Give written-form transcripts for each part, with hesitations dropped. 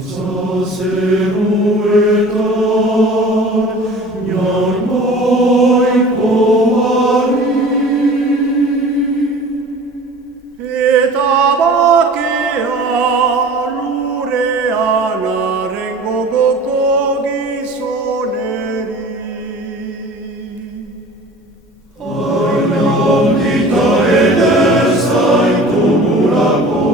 Sazeruetan, jarmoikoari, eta bakea lurean haren gogoko gizoneri. hain handita eder zaitu gurako,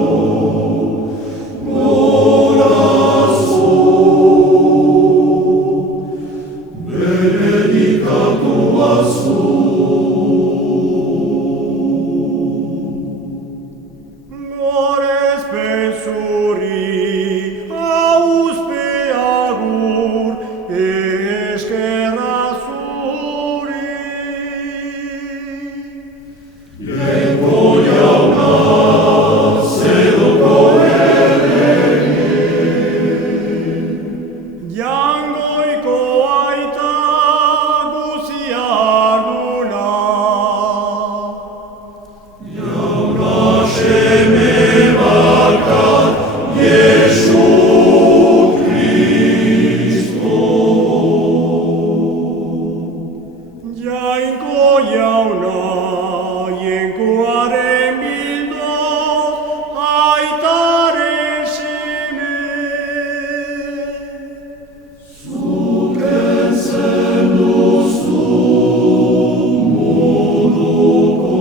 Gorez pensuri, auzpe agur, eskerra zuri. Lehenko jauna, zeduko Jangoiko aita guziarduna. jauna seme bakat, Jesu Kristo. Jainko jauna, jenkoaren bildo, aitaren seme. Zukentzen duzu munduko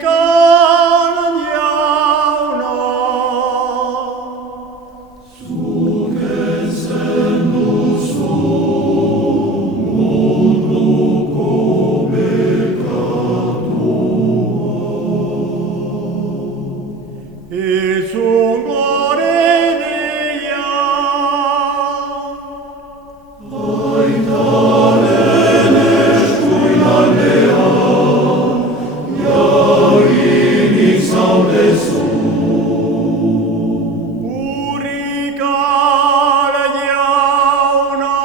Urrikan jauna, Zukentzen duzu munduko ezun goreneia. Aitaren eskuinaldean, jaginik zaudezu. Urrikan jauna,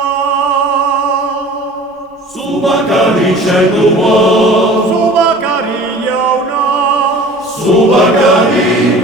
Zu bakarrik seldua, zu bakarrik jauna, zu bakarrik